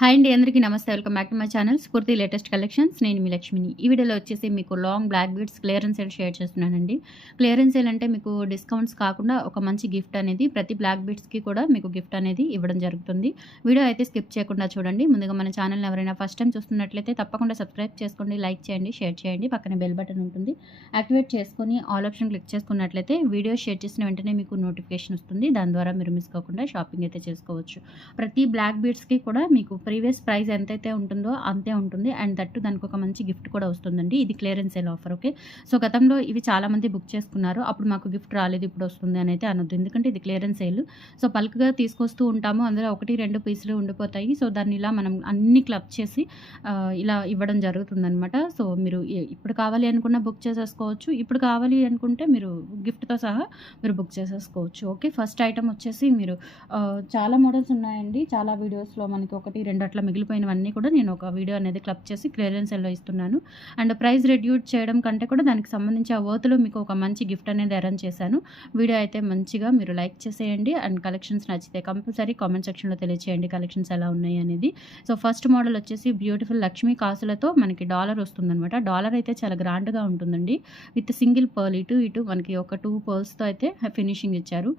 Hi అండి, అందరికీ నమస్తే. Welcome back to my channel Spoorthi latest collections. నేను మీ లక్ష్మిని. ఈ వీడియోలో వచ్చేసి మీకు long black beads clearance sale share చేస్తున్నానండి. క్లియరెన్స్ సేల్ అంటే మీకు డిస్కౌంట్స్ కాకుండా ఒక మంచి గిఫ్ట్ అనేది ప్రతి బ్లాక్ బీడ్స్కి కూడా మీకు గిఫ్ట్ అనేది ఇవ్వడం జరుగుతుంది. వీడియో అయితే స్కిప్ చేయకుండా చూడండి. ముందుగా మన ఛానల్ని ఎవరైనా ఫస్ట్ టైం చూస్తున్నట్లయితే తప్పకుండా సబ్స్క్రైబ్ చేసుకోండి, లైక్ చేయండి, షేర్ చేయండి. పక్కన బెల్ బటన్ ఉంటుంది, యాక్టివేట్ చేసుకొని ఆల్ ఆప్షన్ క్లిక్ చేసుకున్నట్లయితే వీడియో షేర్ చేసిన వెంటనే మీకు నోటిఫికేషన్ వస్తుంది. దాని ద్వారా మీరు మిస్ కాకుండా షాపింగ్ అయితే చేసుకోవచ్చు. ప్రతి బ్లాక్ బీడ్స్కి కూడా మీకు ప్రీవియస్ ప్రైస్ ఎంతైతే ఉంటుందో అంతే ఉంటుంది. అండ్ దట్టు దానికి ఒక మంచి గిఫ్ట్ కూడా వస్తుందండి. ఇది clearance sale offer. Okay, so గతంలో ఇవి చాలామంది బుక్ చేసుకున్నారు. అప్పుడు మాకు గిఫ్ట్ రాలేదు, ఇప్పుడు వస్తుంది అని అయితే అనొద్దు, ఎందుకంటే ఇది క్లియరెన్స్ సేల్. సో బల్క్గా తీసుకొస్తూ ఉంటాము, అందులో 1-2 పీసులు ఉండిపోతాయి. సో దాన్ని ఇలా మనం అన్ని క్లబ్ చేసి ఇలా ఇవ్వడం జరుగుతుందనమాట. సో మీరు ఇప్పుడు కావాలి అనుకున్న బుక్ చేసేసుకోవచ్చు, ఇప్పుడు కావాలి అనుకుంటే మీరు గిఫ్ట్తో సహా మీరు బుక్ చేసేసుకోవచ్చు. ఓకే, ఫస్ట్ ఐటమ్ వచ్చేసి మీరు చాలా మోడల్స్ ఉన్నాయండి. చాలా వీడియోస్లో మనకి 1-2 అట్లా మిగిలిపోయినవన్నీ కూడా నేను ఒక వీడియో అనేది క్లబ్ చేసి క్లియరెన్స్ సేల్లో ఇస్తున్నాను. అండ్ ప్రైస్ రెడ్యూస్ చేయడం కంటే కూడా దానికి సంబంధించి ఆ వర్త్లో మీకు ఒక మంచి గిఫ్ట్ అనేది అరేంజ్ చేశాను. వీడియో అయితే మంచిగా మీరు లైక్ చేసేయండి. అండ్ కలెక్షన్స్ నచ్చితే కంపల్సరీ కామెంట్ సెక్షన్లో తెలియచేయండి కలెక్షన్స్ ఎలా ఉన్నాయి అనేది. సో ఫస్ట్ మోడల్ వచ్చేసి బ్యూటిఫుల్ లక్ష్మీ కాసులతో మనకి డాలర్ వస్తుందన్నమాట. డాలర్ అయితే చాలా గ్రాండ్గా ఉంటుందండి. విత్ సింగిల్ పర్ల్, ఇటు మనకి ఒక 2 పర్ల్స్తో అయితే ఫినిషింగ్ ఇచ్చారు.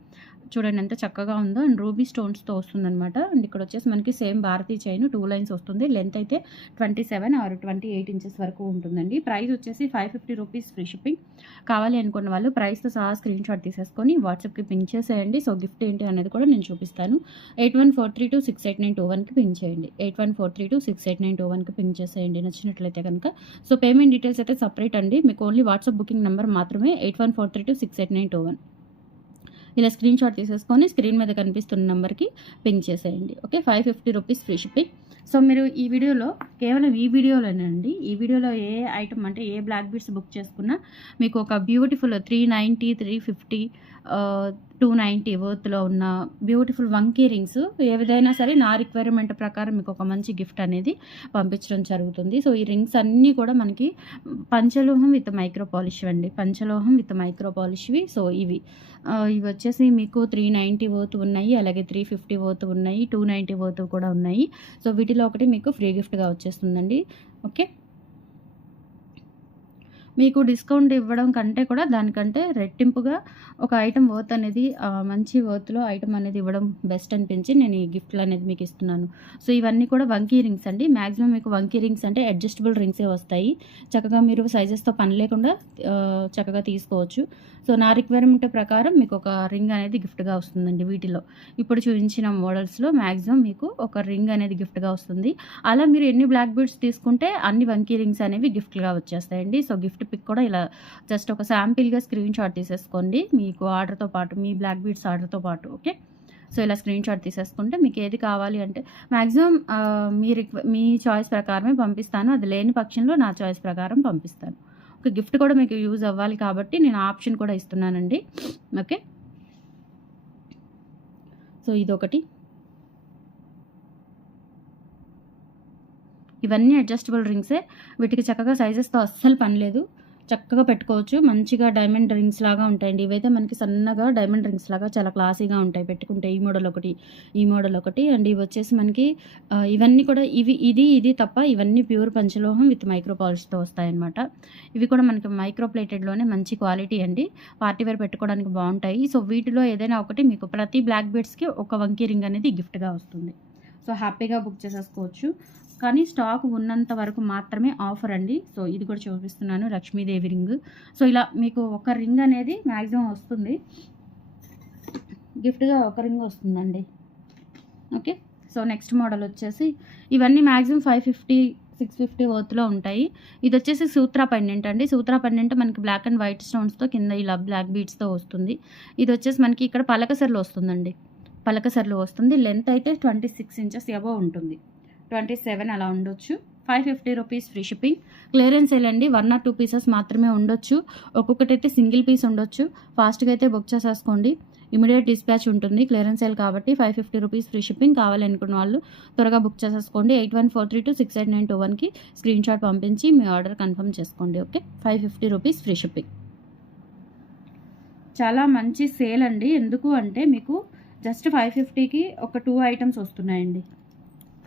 చూడండి ఎంత చక్కగా ఉందో. అండ్ రూబీ స్టోన్స్తో వస్తుందన్నమాట. అండ్ ఇక్కడ వచ్చేసి మనకి సేమ్ భారతీ చైన్ 2 లైన్స్ వస్తుంది. లెంత్ అయితే 27 or 28 ఇంచెస్ వరకు ఉంటుందండి. ప్రైస్ వచ్చేసి 550 రూపీస్ ఫ్రీ షిప్పింగ్. కావాలి అనుకున్న వాళ్ళు ప్రైస్తో సహా స్క్రీన్ షాట్ తీసేసుకొని వాట్సాప్కి పింక్ చేసేయండి. సో గిఫ్ట్ ఏంటి అనేది కూడా నేను చూపిస్తాను. 8143268921కి పింక్ చేయండి. 8143268921కి పింక్ చేసేయండి నచ్చినట్లయితే కనుక. సో పేమెంట్ డీటెయిల్స్ అయితే సపరేట్ అండి, మీకు ఓన్లీ వాట్సాప్ బుకింగ్ నెంబర్ మాత్రమే 8143268921. ఇలా స్క్రీన్ షాట్ తీసేసుకొని స్క్రీన్ మీద కనిపిస్తున్న నెంబర్కి పింక్ చేసేయండి. Okay, 550 rupees free shipping. So మీరు ఈ వీడియోలో కేవలం ఈ వీడియోలోనండి, ఈ వీడియోలో ఏ ఐటమ్ అంటే ఏ బ్లాక్ బీడ్స్ బుక్ చేసుకున్నా మీకు ఒక బ్యూటిఫుల్ 390, 350, 290 వర్త్లో ఉన్న బ్యూటిఫుల్ వంకీ రింగ్స్ ఏ విధైనా సరే నా రిక్వైర్మెంట్ ప్రకారం మీకు ఒక మంచి గిఫ్ట్ అనేది పంపించడం జరుగుతుంది. సో ఈ రింగ్స్ అన్నీ కూడా మనకి పంచలోహం విత్ మైక్రో పాలిష్ అండి, పంచలోహం విత్ మైక్రో పాలిష్వి. సో ఇవి వచ్చేసి మీకు 390 వర్త్ ఉన్నాయి, అలాగే 350 వర్త్ ఉన్నాయి, 290 వర్త్ కూడా ఉన్నాయి. సో వీటిలో ఒకటి మీకు ఫ్రీ గిఫ్ట్గా వచ్చేస్తుందండి. ఓకే, మీకు డిస్కౌంట్ ఇవ్వడం కంటే కూడా దానికంటే రెట్టింపుగా ఒక ఐటమ్ వర్త్ అనేది మంచి వర్త్లో ఐటమ్ అనేది ఇవ్వడం బెస్ట్ అనిపించి నేను ఈ గిఫ్ట్లు అనేది మీకు ఇస్తున్నాను. సో ఇవన్నీ కూడా వంకీ రింగ్స్ అండి. మ్యాక్సిమం మీకు వంకీ రింగ్స్ అంటే అడ్జస్టబుల్ రింగ్సే వస్తాయి. చక్కగా మీరు సైజెస్తో పని లేకుండా చక్కగా తీసుకోవచ్చు. సో నా రిక్వైర్మెంట్ ప్రకారం మీకు ఒక రింగ్ అనేది గిఫ్ట్గా వస్తుందండి. వీటిలో ఇప్పుడు చూపించిన మోడల్స్లో మ్యాక్సిమం మీకు ఒక రింగ్ అనేది గిఫ్ట్గా వస్తుంది. అలా మీరు ఎన్ని బ్లాక్ బీడ్స్ తీసుకుంటే అన్ని వంకీ రింగ్స్ అనేవి గిఫ్ట్గా వచ్చేస్తాయండి. సో గిఫ్ట్ పిక్ కూడా ఇలా జస్ట్ ఒక శాంపిల్గా స్క్రీన్ షాట్ తీసేసుకోండి మీకు ఆర్డర్తో పాటు, మీ బ్లాక్ బీడ్స్ ఆర్డర్తో పాటు. ఓకే, సో ఇలా స్క్రీన్ షాట్ తీసేసుకుంటే మీకు ఏది కావాలి అంటే మ్యాక్సిమం మీ చాయిస్ ప్రకారమే పంపిస్తాను. అది లేని పక్షంలో నా చాయిస్ ప్రకారం పంపిస్తాను. ఒక గిఫ్ట్ కూడా మీకు యూజ్ అవ్వాలి కాబట్టి నేను ఆప్షన్ కూడా ఇస్తున్నానండి. ఓకే, సో ఇదొకటి. ఇవన్నీ అడ్జస్టబుల్ రింగ్సే, వీటికి చక్కగా సైజెస్తో అస్సలు పని లేదు, చక్కగా పెట్టుకోవచ్చు. మంచిగా డైమండ్ రింగ్స్ లాగా ఉంటాయండి. ఇవైతే మనకి సన్నగా డైమండ్ రింగ్స్ లాగా చాలా క్లాసీగా ఉంటాయి పెట్టుకుంటే. ఈ మోడల్ ఒకటి, ఈ మోడల్ ఒకటి. అండ్ ఇవి వచ్చేసి మనకి ఇవన్నీ కూడా ఇది తప్ప ఇవన్నీ ప్యూర్ పంచలోహం విత్ మైక్రో పాలిష్తో వస్తాయన్నమాట. ఇవి కూడా మనకి మైక్రో ప్లేటెడ్లోనే మంచి క్వాలిటీ అండి, పార్టీ వేర్ పెట్టుకోవడానికి బాగుంటాయి. సో వీటిలో ఏదైనా ఒకటి మీకు ప్రతి బ్లాక్ బీడ్స్కి ఒక వంకీ రింగ్ అనేది గిఫ్ట్గా వస్తుంది. సో హ్యాపీగా బుక్ చేసేసుకోవచ్చు, కానీ స్టాక్ ఉన్నంత వరకు మాత్రమే ఆఫర్ అండి. సో ఇది కూడా చూపిస్తున్నాను, లక్ష్మీదేవి రింగ్. సో ఇలా మీకు ఒక రింగ్ అనేది మ్యాక్సిమం వస్తుంది, గిఫ్ట్గా ఒక రింగ్ వస్తుందండి. ఓకే, సో నెక్స్ట్ మోడల్ వచ్చేసి ఇవన్నీ మ్యాక్సిమం 550, 650 వర్త్లో ఉంటాయి. ఇది వచ్చేసి సూత్రా పెండెంట్ అండి. సూత్రా పెండెంట్ మనకి బ్లాక్ అండ్ వైట్ స్టోన్స్తో కింద ఇలా బ్లాక్ బీడ్స్తో వస్తుంది. ఇది వచ్చేసి మనకి ఇక్కడ పలకసర్లు వస్తుందండి, పలకసర్లు వస్తుంది. లెంత్ అయితే 26 ఇంచెస్ అబవ్ ఉంటుంది, 27 అలా ఉండొచ్చు. 550 rupees free shipping. Clearance sale అండి, 1 or 2 పీసెస్ మాత్రమే ఉండొచ్చు. ఒక్కొక్కటి అయితే సింగిల్ పీస్ ఉండొచ్చు. ఫాస్ట్గా అయితే బుక్ చేసేసుకోండి, ఇమీడియట్ డిస్పాచ్ ఉంటుంది. క్లియరెన్స్ సేల్ కాబట్టి 550 రూపీస్ ఫ్రీ షిప్పింగ్. కావాలనుకున్న వాళ్ళు త్వరగా బుక్ చేసేసుకోండి. 8143268921కి స్క్రీన్ షాట్ పంపించి మీ ఆర్డర్ కన్ఫర్మ్ చేసుకోండి. Okay, 550 rupees free shipping. చాలా మంచి సేల్ అండి. ఎందుకు అంటే మీకు జస్ట్ 550కి ఒక 2 ఐటమ్స్ వస్తున్నాయండి.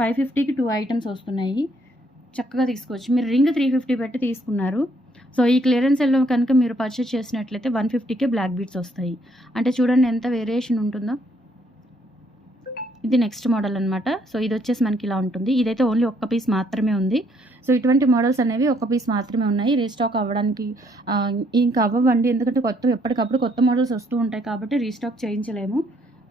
550కి 2 ఐటమ్స్ వస్తున్నాయి. చక్కగా తీసుకోవచ్చు. మీరు రింగ్ 350 పెట్టి తీసుకున్నారు. సో ఈ క్లియరెన్స్ సేల్‌లో కనుక మీరు పర్చేస్ చేసినట్లయితే 150కే బ్లాక్ బీడ్స్ వస్తాయి. అంటే చూడండి ఎంత వేరియేషన్ ఉంటుందో. ఇది నెక్స్ట్ మోడల్ అనమాట. సో ఇది వచ్చేసి మనకి ఇలా ఉంటుంది. ఇదైతే ఓన్లీ ఒక్క పీస్ మాత్రమే ఉంది. సో ఇటువంటి మోడల్స్ అనేవి ఒక పీస్ మాత్రమే ఉన్నాయి. రీస్టాక్ అవ్వడానికి ఇంకా అవ్వవండి. ఎందుకంటే ఎప్పటికప్పుడు కొత్త మోడల్స్ వస్తూ ఉంటాయి కాబట్టి రీస్టాక్ చేయించలేము.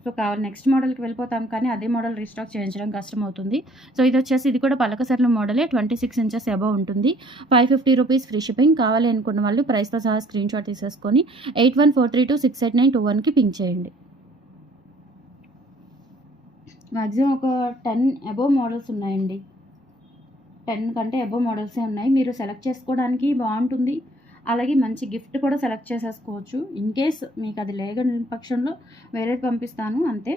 సో నెక్స్ట్ మోడల్కి వెళ్ళిపోతాం, కానీ అదే మోడల్ రీస్టాక్ చేయించడం కష్టం అవుతుంది. సో ఇది వచ్చేసి ఇది కూడా పలకసర్ల మోడలే, 26 ఇంచెస్ అబవ్ ఉంటుంది. 550 రూపీస్ ఫ్రీ షిప్పింగ్. కావాలి అనుకున్న వాళ్ళు ప్రైస్తో సహా స్క్రీన్ షాట్ తీసేసుకొని 8143268921కి పింక్ చేయండి. మ్యాక్సిమం ఒక 10 అబవ్ మోడల్స్ ఉన్నాయండి. 10 కంటే అబవ్ మోడల్సే ఉన్నాయి. మీరు సెలెక్ట్ చేసుకోవడానికి బాగుంటుంది. అలాగే మంచి గిఫ్ట్ కూడా సెలెక్ట్ చేసేసుకోవచ్చు. ఇన్ కేస్ మీకు అది లేని పక్షంలో వేరేది పంపిస్తాను అంతే.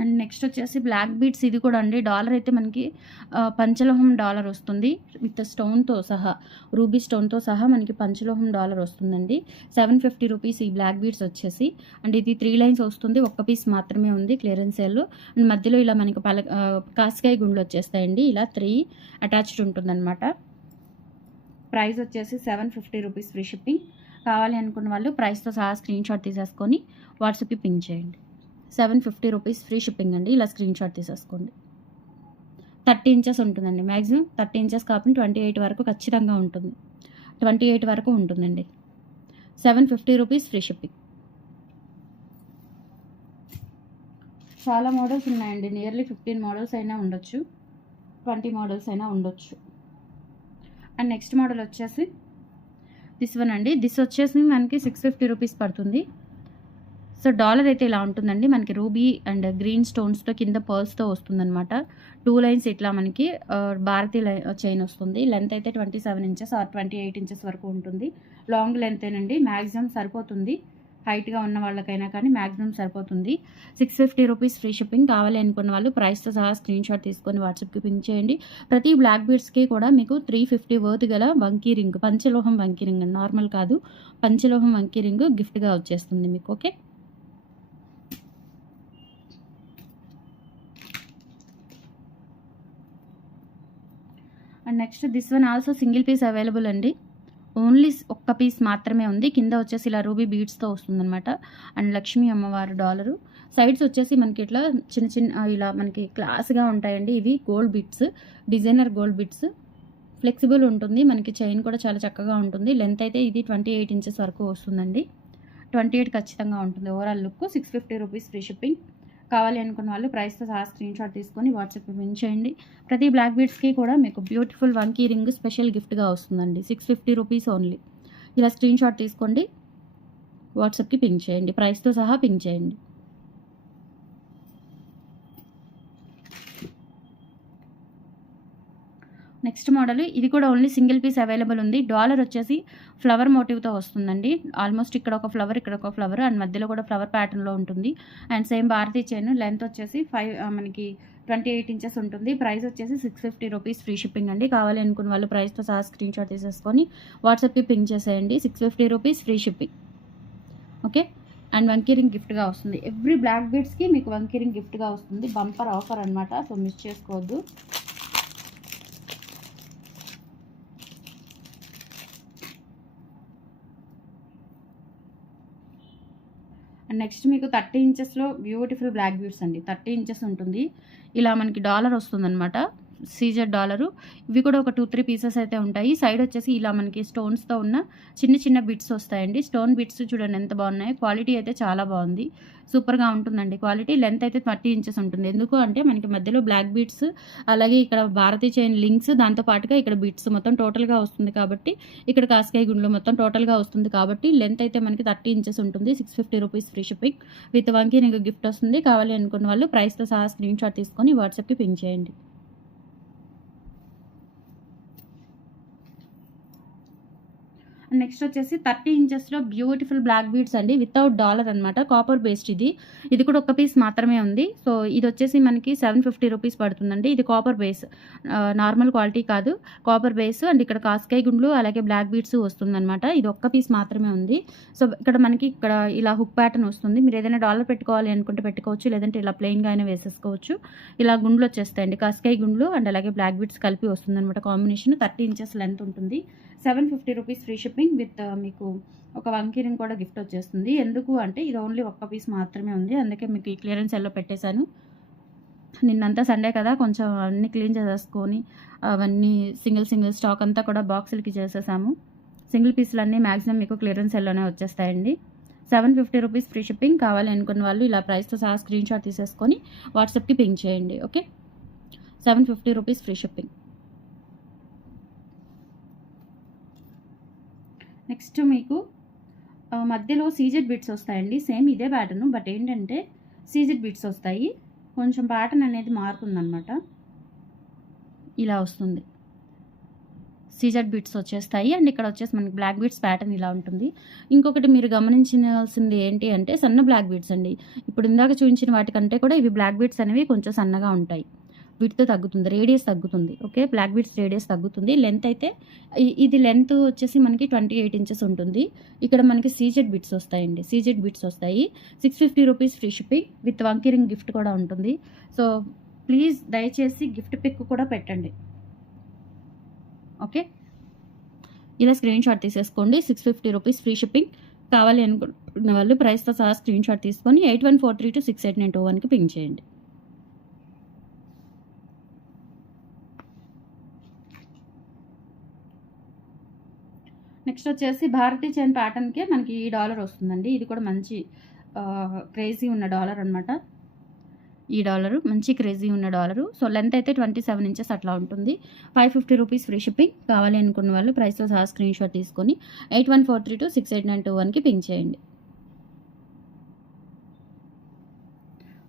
అండ్ నెక్స్ట్ వచ్చేసి బ్లాక్ బీడ్స్. ఇది కూడా అండి డాలర్ అయితే మనకి పంచలోహం డాలర్ వస్తుంది విత్ స్టోన్తో సహా, రూబీ స్టోన్తో సహా మనకి పంచలోహం డాలర్ వస్తుందండి. 750 రూపీస్ ఈ బ్లాక్ బీడ్స్ వచ్చేసి. అండ్ ఇది 3 లైన్స్ వస్తుంది. ఒక్క పీస్ మాత్రమే ఉంది క్లియరెన్స్ సేల్. అండ్ మధ్యలో ఇలా మనకి కాస్కాయ గుండ్లు వచ్చేస్తాయండి. ఇలా 3 అటాచ్డ్ ఉంటుందన్నమాట. ప్రైస్ వచ్చేసి 750 రూపీస్ ఫ్రీ షిప్పింగ్. కావాలి అనుకున్న వాళ్ళు ప్రైస్తో సహా స్క్రీన్ షాట్ తీసేసుకొని వాట్సాప్కి పింక్ చేయండి. 750 రూపీస్ ఫ్రీ షిప్పింగ్ అండి. ఇలా స్క్రీన్ షాట్ తీసేసుకోండి. 30 ఇంచెస్ ఉంటుందండి. మ్యాక్సిమం 30 ఇంచెస్ కాకుండా 28 వరకు ఖచ్చితంగా ఉంటుంది. 28 వరకు ఉంటుందండి. 750 రూపీస్ ఫ్రీ షిప్పింగ్. చాలా మోడల్స్ ఉన్నాయండి. నియర్లీ 15 మోడల్స్ అయినా ఉండొచ్చు, 20 మోడల్స్ అయినా ఉండొచ్చు. అండ్ నెక్స్ట్ మోడల్ వచ్చేసి దిస్ వన్ అండి. దిస్ వచ్చేసి మనకి 650 రూపీస్ పడుతుంది. సో డాలర్ అయితే ఇలా ఉంటుందండి. మనకి రూబీ అండ్ గ్రీన్ స్టోన్స్తో కింద పర్ల్స్తో వస్తుందన్నమాట. 2 లైన్స్ ఇట్లా మనకి భారతీ చైన్ వస్తుంది. లెంత్ అయితే 27 ఇంచెస్ ఆర్ 28 ఇంచెస్ వరకు ఉంటుంది. లాంగ్ లెంతేనండి. మ్యాక్సిమం సరిపోతుంది. హైట్గా ఉన్న వాళ్ళకైనా కానీ మ్యాక్సిమం సరిపోతుంది. 650 రూపీస్ ఫ్రీ షిప్పింగ్. కావాలి అనుకున్న వాళ్ళు ప్రైస్తో సహా స్క్రీన్ షాట్ తీసుకొని వాట్సాప్కి పింక్ చేయండి. ప్రతి బ్లాక్ బీడ్స్కి కూడా మీకు 350 వర్త్ గల వంకీ రింగ్, పంచలోహం వంకీ రింగ్, నార్మల్ కాదు, పంచలోహం వంకీ రింగ్ గిఫ్ట్గా వచ్చేస్తుంది మీకు. Okay. And next this one also single piece available అండి. ఓన్లీ ఒక్క పీస్ మాత్రమే ఉంది. కింద వచ్చేసి ఇలా రూబీ బీడ్స్తో వస్తుందన్నమాట. అండ్ లక్ష్మీ అమ్మవారు డాలరు. సైడ్స్ వచ్చేసి మనకి ఇట్లా చిన్న చిన్న ఇలా మనకి క్లాస్గా ఉంటాయండి. ఇవి gold bits, designer gold bits. Flexible ఉంటుంది. మనకి చైన్ కూడా చాలా చక్కగా ఉంటుంది. లెంత్ అయితే ఇది 28 ఇంచెస్ వరకు వస్తుందండి. 28 ఖచ్చితంగా ఉంటుంది. Overall look 650 rupees free shipping. కావాలి అనుకున్న వాళ్ళు ప్రైస్తో సహా స్క్రీన్ షాట్ తీసుకొని వాట్సాప్కి పింక్ చేయండి. ప్రతి బ్లాక్ బీడ్స్కి కూడా మీకు బ్యూటిఫుల్ వంకీ రింగ్ స్పెషల్ గిఫ్ట్గా వస్తుందండి. 650 రూపీస్ ఓన్లీ. ఇలా స్క్రీన్ షాట్ తీసుకోండి, వాట్సాప్కి పింక్ చేయండి. ప్రైస్తో సహా పింక్ చేయండి. Next model. ఇది కూడా ఓన్లీ సింగిల్ పీస్ అవైలబుల్ ఉంది. డాలర్ వచ్చేసి ఫ్లవర్ మోటివ్తో వస్తుందండి. ఆల్మోస్ట్ ఇక్కడ ఒక ఫ్లవర్, ఇక్కడ ఒక ఫ్లవర్, అండ్ మధ్యలో కూడా ఫ్లవర్ ప్యాటర్న్లో ఉంటుంది. అండ్ సేమ్ భారతీ చైన్. లెంత్ వచ్చేసి మనకి 28 ఇంచెస్ ఉంటుంది. ప్రైస్ వచ్చేసి 650 రూపీస్ ఫ్రీ షిప్పింగ్ అండి. కావాలి అనుకున్న వాళ్ళు ప్రైస్తో సహా స్క్రీన్ షాట్ తీసేసుకొని వాట్సాప్కి పింక్ చేసేయండి. 650 rupees free shipping. Okay. And vanki ring గిఫ్ట్గా వస్తుంది. ఎవ్రీ బ్లాక్ బీడ్స్కి మీకు వంకీ రింగ్ గిఫ్ట్గా వస్తుంది. బంపర్ ఆఫర్ అనమాట. సో మిస్ చేసుకోవద్దు. అండ్ నెక్స్ట్ మీకు 30 ఇంచెస్లో బ్యూటిఫుల్ బ్లాక్ బీడ్స్ అండి. 30 ఇంచెస్ ఉంటుంది. ఇలా మనకి డాలర్ వస్తుందన్నమాట. CZ dollar. ఇవి కూడా ఒక 2-3 పీసెస్ అయితే ఉంటాయి. సైడ్ వచ్చేసి ఇలా మనకి స్టోన్స్తో ఉన్న చిన్న చిన్న బిట్స్ వస్తాయండి. స్టోన్ బిట్స్ చూడండి ఎంత బాగున్నాయి. క్వాలిటీ అయితే చాలా బాగుంది. సూపర్గా ఉంటుందండి క్వాలిటీ. లెంత్ అయితే 30 ఇంచెస్ ఉంటుంది. ఎందుకు అంటే మనకి మధ్యలో బ్లాక్ బీట్స్, అలాగే ఇక్కడ భారతీ చైన్ లింక్స్, దాంతోపాటుగా ఇక్కడ బిట్స్ మొత్తం టోటల్గా వస్తుంది కాబట్టి, ఇక్కడ కాస్కాయ గుండ్లు మొత్తం టోటల్గా వస్తుంది కాబట్టి లెంత్ అయితే మనకి 30 ఇంచెస్ ఉంటుంది. 650 rupees free shipping with vanki ring gift వస్తుంది. కావాలి అనుకున్న వాళ్ళు ప్రైస్తో సహా స్క్రీన్ షాట్ తీసుకొని వాట్సాప్కి పింక్ చేయండి. నెక్స్ట్ వచ్చేసి 30 ఇంచెస్లో బ్యూటిఫుల్ బ్లాక్ బీడ్స్ అండి, వితౌట్ డాలర్ అనమాట, కాపర్ బేస్డ్. ఇది కూడా ఒక పీస్ మాత్రమే ఉంది. సో ఇది వచ్చేసి మనకి 750 రూపీస్ పడుతుందండి. ఇది కాపర్ బేస్, నార్మల్ క్వాలిటీ కాదు, కాపర్ బేస్. అండ్ ఇక్కడ కాస్కాయ్ గుండ్లు అలాగే బ్లాక్ బీడ్స్ వస్తుందన్నమాట. ఇది ఒక్క పీస్ మాత్రమే ఉంది. సో ఇక్కడ ఇలా హుక్ ప్యాటర్న్ వస్తుంది. మీరు ఏదైనా డాలర్ పెట్టుకోవాలి అనుకుంటే పెట్టుకోవచ్చు, లేదంటే ఇలా ప్లెయిన్గా అయినా వేసేసుకోవచ్చు. ఇలా గుండ్లు వచ్చేస్తాయండి, కాస్కాయ్ గుండ్లు అండ్ అలాగే బ్లాక్ బీడ్స్ కలిపి వస్తుందన్నమాట కాంబినేషన్. 30 ఇంచెస్ లెంత్ ఉంటుంది. 750 రూపీస్ ఫ్రీ షిప్పింగ్ విత్ మీకు ఒక వంకీ రింగ్ కూడా గిఫ్ట్ వచ్చేస్తుంది. ఎందుకు అంటే ఇది ఓన్లీ ఒక్క పీస్ మాత్రమే ఉంది, అందుకే మీకు ఈ క్లియరెన్స్ సెల్లో పెట్టేశాను. నిన్నంతా సండే కదా, కొంచెం అన్నీ క్లీన్ చేసేసుకొని అవన్నీ సింగిల్ స్టాక్ అంతా కూడా బాక్సులకి చేసేసాము. సింగిల్ పీసులు అన్నీ మ్యాక్సిమం మీకు క్లియరెన్స్ సెల్లోనే వచ్చేస్తాయండి. 750 రూపీస్ ఫ్రీ షిప్పింగ్. కావాలి అనుకున్న వాళ్ళు ఇలా ప్రైస్తో సహా స్క్రీన్ షాట్ తీసేసుకొని వాట్సాప్కి పింక్ చేయండి. Okay, 750 rupees free shipping. Next మీకు మధ్యలో సీజెడ్ బిట్స్ వస్తాయండి. సేమ్ ఇదే ప్యాటర్న్, బట్ ఏంటంటే సీజెడ్ బిట్స్ వస్తాయి, కొంచెం ప్యాటర్న్ అనేది మారుతుందన్నమాట. ఇలా వస్తుంది, సీజెడ్ బిట్స్ వచ్చేస్తాయి. అండ్ ఇక్కడ వచ్చేసి మనకి బ్లాక్ బీడ్స్ ప్యాటర్న్ ఇలా ఉంటుంది. ఇంకొకటి మీరు గమనించాల్సింది ఏంటి అంటే సన్న బ్లాక్ బీడ్స్ అండి. ఇప్పుడు ఇందాక చూపించిన వాటికంటే కూడా ఇవి బ్లాక్ బీడ్స్ అనేవి కొంచెం సన్నగా ఉంటాయి. విడ్త్ తగ్గుతుంది, రేడియస్ తగ్గుతుంది. ఓకే, బ్లాక్ బీడ్స్ రేడియస్ తగ్గుతుంది. లెంత్ అయితే ఇది లెంత్ వచ్చేసి మనకి 28 ఇంచెస్ ఉంటుంది. ఇక్కడ మనకి సీజెడ్ బిట్స్ వస్తాయండి, సీజెడ్ బిట్స్ వస్తాయి. 650 rupees free shipping with vanki ring gift కూడా ఉంటుంది. సో ప్లీజ్ దయచేసి గిఫ్ట్ పిక్ కూడా పెట్టండి. ఓకే, ఇలా స్క్రీన్ షాట్ తీసేసుకోండి. 650 రూపీస్ ఫ్రీ షిప్పింగ్. కావాలి అనుకున్న వాళ్ళు ప్రైస్తో సహా స్క్రీన్ షాట్ తీసుకొని 8143268921కి పింక్ చేయండి. నెక్స్ట్ వచ్చేసి భారతీ చైన్ ప్యాటర్న్కే మనకి ఈ డాలర్ వస్తుందండి. ఇది కూడా మంచి క్రేజీ ఉన్న డాలర్ అనమాట. ఈ డాలరు మంచి క్రేజీ ఉన్న డాలరు. సో లెంత్ అయితే 27 ఇంచెస్ అట్లా ఉంటుంది. 550 రూపీస్ ఫ్రీ షిప్పింగ్. కావాలి అనుకున్న వాళ్ళు ప్రైస్తో సహా స్క్రీన్ షాట్ తీసుకొని 8143268921కి పింక్ చేయండి.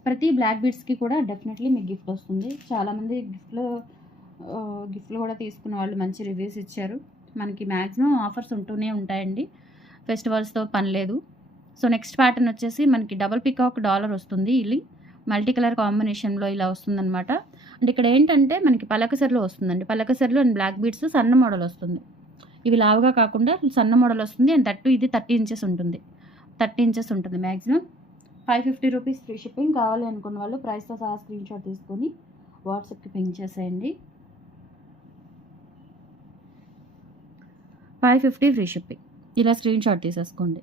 ప్రతి బ్లాక్ బీడ్స్కి కూడా డెఫినెట్లీ మీకు గిఫ్ట్ వస్తుంది. చాలామంది గిఫ్ట్లు కూడా తీసుకున్న వాళ్ళు మంచి రివ్యూస్ ఇచ్చారు. మనకి మ్యాక్సిమం ఆఫర్స్ ఉంటూనే ఉంటాయండి, ఫెస్టివల్స్తో పని లేదు. సో నెక్స్ట్ ప్యాటర్న్ వచ్చేసి మనకి డబల్ పికాక్ డాలర్ వస్తుంది. ఇది మల్టీ కలర్ కాంబినేషన్లో ఇలా వస్తుందన్నమాట. అంటే ఇక్కడ ఏంటంటే మనకి పలకసరిలో వస్తుందండి, పలకసరిలో అండ్ బ్లాక్ బీడ్స్ సన్న మోడల్ వస్తుంది. ఇవి లావుగా కాకుండా సన్న మోడల్ వస్తుంది. అండ్ ఇది 30 ఇంచెస్ ఉంటుంది, 30 ఇంచెస్ ఉంటుంది మ్యాక్సిమం. 550 rupees free shipping. కావాలి అనుకున్న వాళ్ళు ప్రైస్తో సహా స్క్రీన్ షాట్ తీసుకొని వాట్సాప్కి పింక్ చేసేయండి. 550 ఫ్రీ షిప్పింగ్. ఇలా స్క్రీన్ షాట్ తీసేసుకోండి.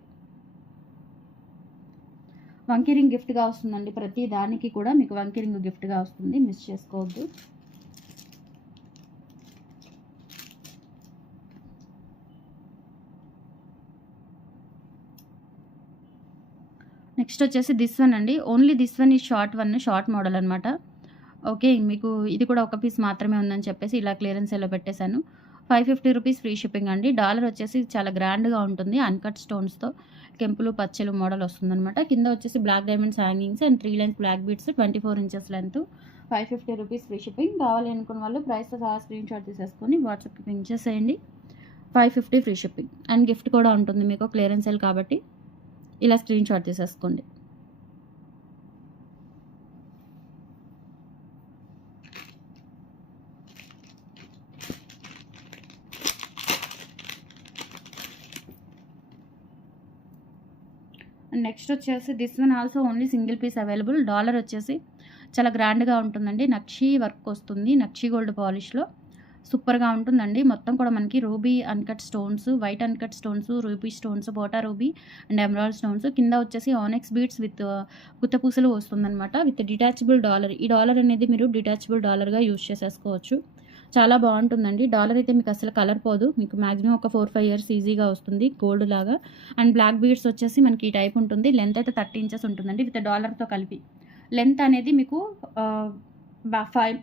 వంకీ రింగ్ గిఫ్ట్గా వస్తుందండి. ప్రతి దానికి కూడా మీకు వంకీ రింగ్ గిఫ్ట్గా వస్తుంది, మిస్ చేసుకోవద్దు. నెక్స్ట్ వచ్చేసి దిస్ వన్ అండి. ఓన్లీ దిస్ వన్ ఈ షార్ట్ మోడల్ అనమాట. ఓకే, మీకు ఇది కూడా ఒక పీస్ మాత్రమే ఉందని చెప్పేసి ఇలా క్లియరెన్స్ ఎలా పెట్టేశాను. 550 రూపీస్ ఫ్రీ షిప్పింగ్ అండి. డాలర్ వచ్చేసి చాలా గ్రాండ్గా ఉంటుంది, అన్కట్ స్టోన్స్తో కెంపులు పచ్చలు మోడల్ వస్తుందన్నమాట. కింద వచ్చేసి black diamonds hangings and 3 lines black beads, 24 inches length. 550 rupees free shipping. కావాలి అనుకున్న వాళ్ళు ప్రైస్తో సహా స్క్రీన్ షాట్ తీసేసుకొని వాట్సాప్కి పింక్ చేసేయండి. 550 ఫ్రీ షిప్పింగ్. అండ్ గిఫ్ట్ కూడా ఉంటుంది మీకు, క్లియరెన్స్ సేల్ కాబట్టి ఇలా స్క్రీన్ షాట్ తీసేసుకోండి. నెక్స్ట్ వచ్చేసి this one also only single piece available. Dollar వచ్చేసి చాలా గ్రాండ్గా ఉంటుందండి, నక్షీ వర్క్ వస్తుంది, నక్షీ గోల్డ్ పాలిష్లో సూపర్గా ఉంటుందండి. మొత్తం కూడా మనకి ruby uncut stones, white uncut stones, ruby stones, బోటా రూబీ అండ్ ఎమరాల్డ్ స్టోన్స్. కింద వచ్చేసి ఆనెక్స్ బీడ్స్ విత్ గుత్తపూసలు వస్తుందన్నమాట, విత్ డిటాచబుల్ డాలర్. ఈ డాలర్ అనేది మీరు డిటాచబుల్ డాలర్గా యూజ్ చేసేసుకోవచ్చు. చాలా బాగుంటుందండి. డాలర్ అయితే మీకు అసలు కలర్ పోదు, మీకు మ్యాక్సిమం ఒక 4-5 ఇయర్స్ ఈజీగా వస్తుంది, గోల్డ్ లాగా. అండ్ బ్లాక్ బీడ్స్ వచ్చేసి మనకి ఈ టైప్ ఉంటుంది. లెంత్ అయితే 30 ఇంచెస్ ఉంటుందండి విత్ డాలర్తో కలిపి. లెంత్ అనేది మీకు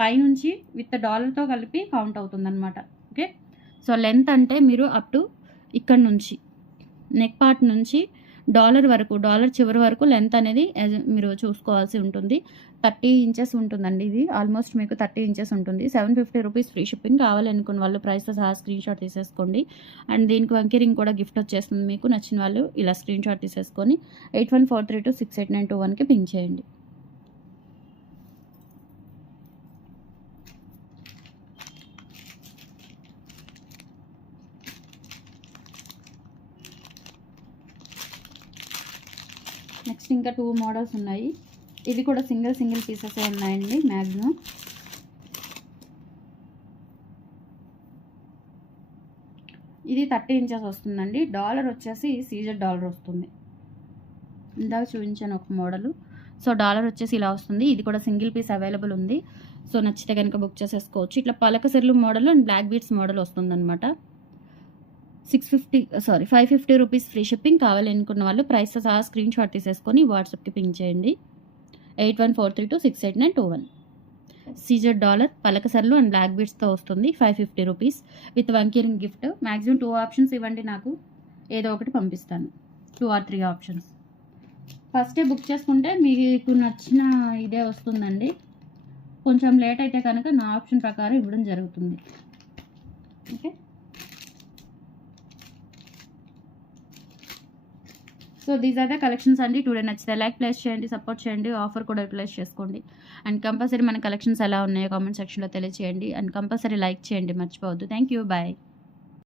పైనుంచి విత్ డాలర్తో కలిపి కౌంట్ అవుతుంది అనమాట. ఓకే, సో లెంత్ అంటే మీరు అప్ టు ఇక్కడ నుంచి నెక్ పార్ట్ నుంచి డాలర్ వరకు, డాలర్ చివరి వరకు లెంత్ అనేది మీరు చూసుకోవాల్సి ఉంటుంది. 30 ఇంచెస్ ఉంటుందండి ఇది. ఆల్మోస్ట్ మీకు 30 ఇంచెస్ ఉంటుంది. 750 రూపీస్ ఫ్రీ షిప్పింగ్. కావాలనుకున్న వాళ్ళు ప్రైస్‌తో సహా స్క్రీన్‌షాట్ తీసేసుకోండి. అండ్ దీనికి వంకీ రింగ్ కూడా గిఫ్ట్ వచ్చేస్తుంది మీకు. నచ్చిన వాళ్ళు ఇలా స్క్రీన్‌షాట్ తీసేసుకొని 8143268921కి పింగ్ చేయండి. నెక్స్ట్ ఇంకా 2 మోడల్స్ ఉన్నాయి. ఇది కూడా సింగిల్ పీసెస్ ఉన్నాయండి మ్యాక్సిమం. ఇది 30 ఇంచెస్ వస్తుందండి. డాలర్ వచ్చేసి సీజెడ్ డాలర్ వస్తుంది. ఇందాక చూపించాను ఒక మోడలు. సో డాలర్ వచ్చేసి ఇలా వస్తుంది. ఇది కూడా సింగిల్ పీస్ అవైలబుల్ ఉంది. సో నచ్చితే కనుక బుక్ చేసేసుకోవచ్చు. ఇట్లా పలకసెర్లు model and black beads model వస్తుందన్నమాట. 550 రూపీస్ ఫ్రీ షిప్పింగ్. కావాలనుకున్న వాళ్ళు ప్రైస్తో సహా స్క్రీన్‌షాట్ తీసేసుకొని వాట్సాప్‌కి పింగ్ చేయండి. 8143268921. సీజెడ్ డాలర్ పలకసర్లు అండ్ బ్లాక్ బీడ్స్తో వస్తుంది. 550 rupees with vanki ring gift. Maximum 2 options ఇవ్వండి, నాకు ఏదో ఒకటి పంపిస్తాను. 2 or 3 ఆప్షన్స్. ఫస్టే బుక్ చేసుకుంటే మీకు నచ్చిన ఇదే వస్తుందండి. కొంచెం లేట్ అయితే కనుక నా ఆప్షన్ ప్రకారం ఇవ్వడం జరుగుతుంది. Okay. So these are the collections అండి. టుడే నచ్చితే లైక్ ప్లేస్ చేయండి, సపోర్ట్ చేయండి, ఆఫర్ కూడా యూటిలైజ్ చేసుకోండి. అండ్ కంపల్సరీ మన కలెక్షన్స్ ఎలా ఉన్నాయో కామెంట్ సెక్షన్లో తెలియజేయండి. అండ్ కంపల్సరీ లైక్ చేయండి, మర్చిపోవద్దు. Thank you, bye.